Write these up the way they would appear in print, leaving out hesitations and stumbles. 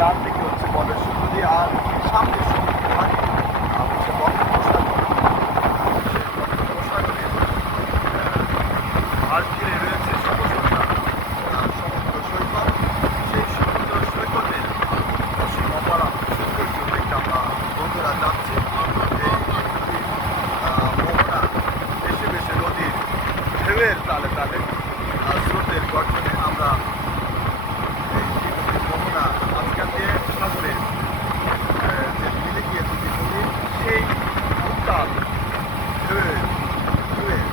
ডান দিকে হচ্ছে বলেশ্বর নদী, আর সামনে সমুদ্র পানি হচ্ছে বঙ্গোপসাগর। বঙ্গোপসাগরের পাশ ঘিরে রয়েছে সমুদ্রটা সমুদ্র সৈকত। সেই সমুদ্র সৈকতে অসীম অপার সৌন্দর্য দেখতে আমরা বন্ধুরা যাচ্ছি। মোহনা বেশি বেশি নদীর ঢেউয়ের তালে তালে স্রোতের গর্জনে আমরা এই মোহনা মাঝখান দিয়ে সাগরের যে মিলে গিয়ে দুটি নদী সেই উত্তাল ঢেউয়ের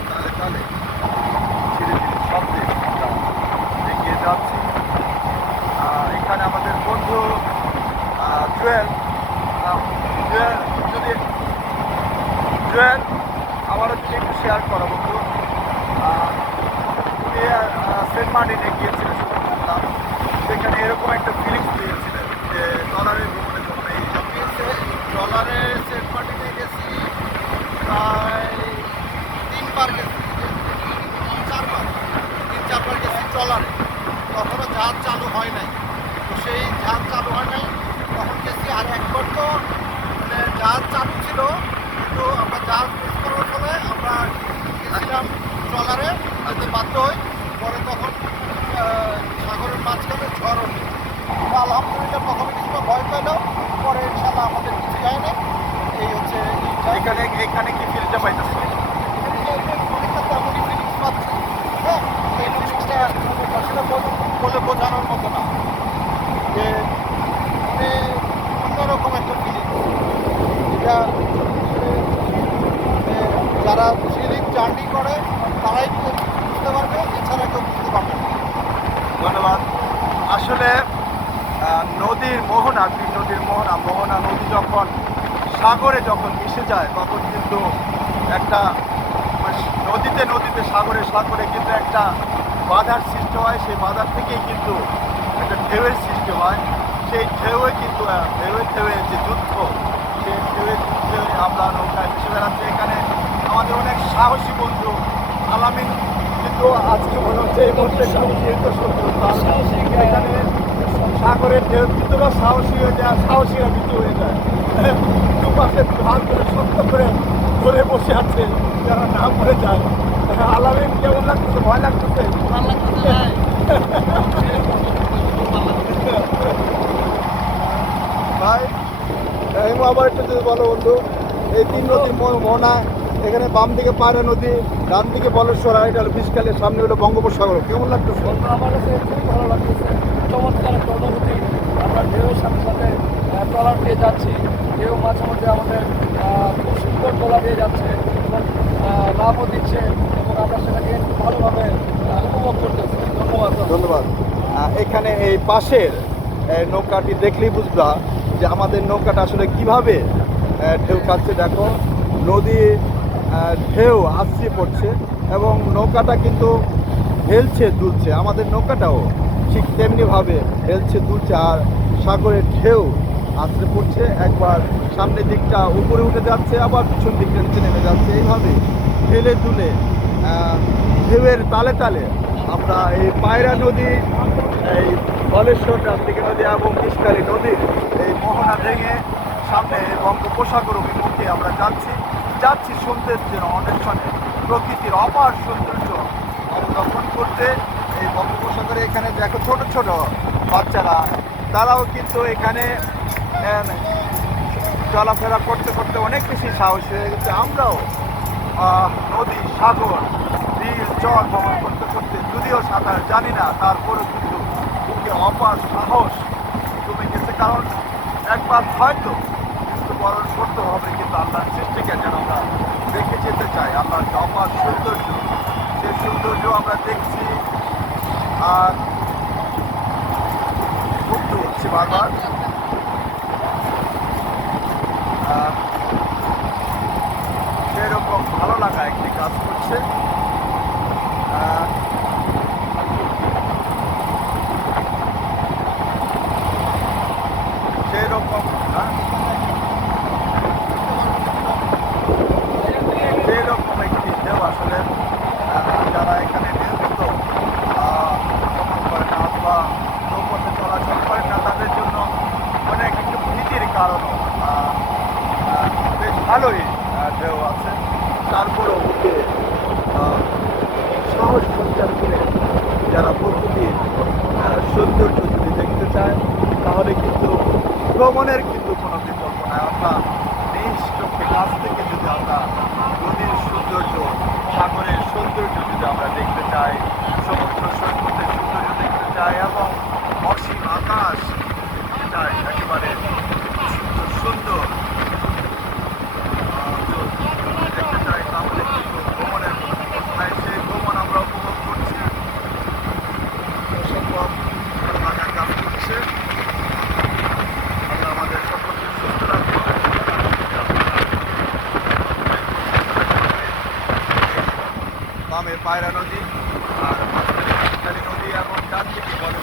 তালে তালে ধীরে ধীরে শব্দে আমরা এগিয়ে যাচ্ছি। এখানে আমাদের বন্ধু জুয়েল যদি জুয়েল আমারও যদি একটু শেয়ার করো বন্ধু। উনি সেন্ট মার্টিনে গিয়েছিলেন শুনলাম, সেখানে এরকম একটা ফিলিংস পেয়েছিলেন যে ডলারের ভ্রমণে যখন এই ডলারে সেন্ট মার্টিনে গেছি প্রায় 3 বার গেছি, 3-4 বার গেছি ট্রলারে। তখনও জাহাজ চালু হয় নাই, তো সেই জাহাজ চালু হয় নাই তখন গেছি। আর একবার তো মানে জাহাজ চালু ছিল, কিন্তু আমরা জাহাজ মিস করার ফলে আমরা গেছিলাম ট্রলারে, যেতে বাধ্য হই। পরে তখন সাগরের মাঝখানে ঝড় ওঠে। আলহামদুলিল্লাহ প্রথমে কিছুটা ভয় পেলেও পরে ইনশাল্লাহ আমাদের কিছু যায় না। এই হচ্ছে এখানে কি ফিলটা পাইতেছে? অনেকটা তেমনই ফিলিংস পাচ্ছি। হ্যাঁ, এই ফিলিংসটা আসলে বলে বোঝানোর মতো না, যে মানে অন্যরকম একটা ফিলিংস। এটা যারা সিলিং জার্নি করে তারাই বুঝতে পারবে, এছাড়া কেউ বুঝতে পারবে না। ধন্যবাদ। আসলে নদীর মোহনা মোহনা নদী যখন সাগরে যখন মিশে যায় তখন কিন্তু একটা নদীতে সাগরে কিন্তু একটা বাধার সৃষ্টি হয়। সেই বাধার থেকেই কিন্তু একটা ঢেউয়ের সৃষ্টি হয়। সেই ঢেউয়ে কিন্তু ঢেউয়ে যে যুদ্ধ, সেই ঢেউয়ে আমরা নৌকায় ভেসে বেড়াচ্ছি। এখানে আমাদের অনেক সাহসী বন্ধু আলামিন কিন্তু আজকে মনে হচ্ছে এই মুহূর্তে এখানে সাগরের ঢেউ ভিতরেও সাহসী হয়ে যায়, সাহসীরা মৃত্যু হয়ে যায়। দুপাশে হাত ধরে শক্ত করে ধরে বসে আছে যারা না পড়ে যায়। আলামিন কেমন লাগতেছে? ভয় লাগতেছে? ভাই আবার একটু যদি বলো বন্ধু, এই 3 নদী মোহনা, এখানে বাম দিকে পায়রা নদী, ডান দিকে বলেশ্বর, আর এটা হলো বিষকালের সামনে হলো বঙ্গোপসাগর। কেমন লাগতেছে? আমার কাছে খুবই ভালো লাগতেছে, চমৎকার একটা অনুভূতি। আমরা ঢেউয়ের সাথে সাথে ট্রলার দিয়ে যাচ্ছি, ঢেউ মাঝে মধ্যে আমাদের খুব সুন্দর ট্রলার দিয়ে যাচ্ছে এবং লাভও দিচ্ছে, এবং আমরা সেটাকে ভালোভাবে উপভোগ করতেছি। ধন্যবাদ। এখানে এই পাশের নৌকাটি দেখলেই বুঝবা যে আমাদের নৌকাটা আসলে কিভাবে ঢেউ খাচ্ছে। দেখো নদী ঢেউ আসছে পড়ছে এবং নৌকাটা কিন্তু হেলছে দুলছে। আমাদের নৌকাটাও ঠিক তেমনিভাবে হেলছে দুলছে, আর সাগরের ঢেউ আছড়ে পড়ছে। একবার সামনের দিকটা উপরে উঠে যাচ্ছে, আবার পিছন দিকটা নিচে নেমে যাচ্ছে। এইভাবে হেলে দুলে ঢেউয়ের তালে তালে আমরা এই পায়রা নদী, এই বলেশ্বর ডানদিকে নদী এবং বিষকালী নদীর এই মোহনা ভেঙে সামনে বঙ্গোপসাগর অভিমুখে আমরা যাচ্ছি সৌন্দর্যের অন্বেষণে, প্রকৃতির অপার সৌন্দর্য অবলোকন করতে। এই বঙ্গোপসাগরে এখানে দেখো ছোট ছোট বাচ্চারা, তারাও কিন্তু এখানে চলাফেরা করতে করতে অনেক বেশি সাহস হয়ে গেছে। আমরাও নদী, সাগর, বিল, জল ভ্রমণ করতে করতে যদিও সাঁতার জানি না, তারপরেও কিন্তু বুকে অপার সাহস জমে গেছে। কারণ একবার হয়তো মৃত্যুবরণ করতে হবে, কিন্তু আল্লাহর সৃষ্টিকে যেন আমরা দেখে যেতে চাই। আল্লাহর যে অপার সৌন্দর্য, সেই সৌন্দর্য আমরা দেখছি আর মুগ্ধ হচ্ছি বারবার। সেরকম ভালো লাগা একটি কাজ করছে। সেরকম সেরকম একটি ঢেউ আসলে যারা এখানে নিয়মিত ভ্রমণ করে না অথবা নৌপথে চলাচল করে না, তাদের জন্য ভ্রমণের কিন্তু কোনো বিকল্প নাই। আমরা নিজ চোখে কাছ থেকে যদি আমরা নদীর সৌন্দর্য, সাগরের সৌন্দর্য যদি আমরা দেখতে চাই, সমুদ্র সৈকতের সৌন্দর্য দেখতে চাই এবং অসীম আকাশ দেখতে চাই, একেবারে সুন্দর সুন্দর দেখতে চাই, তাহলে কিন্তু ভ্রমণের কোনো বিকল্প নাই। সেই ভ্রমণ আমরা উপভোগ করছি, অসম্ভব লাগার কাজ করছে। আল্লাহ আমাদের সকলকে সুস্থ রাখুন। বামে পায়রা নদী আর মাঝখানে নদী এবং ডান দিকে বড়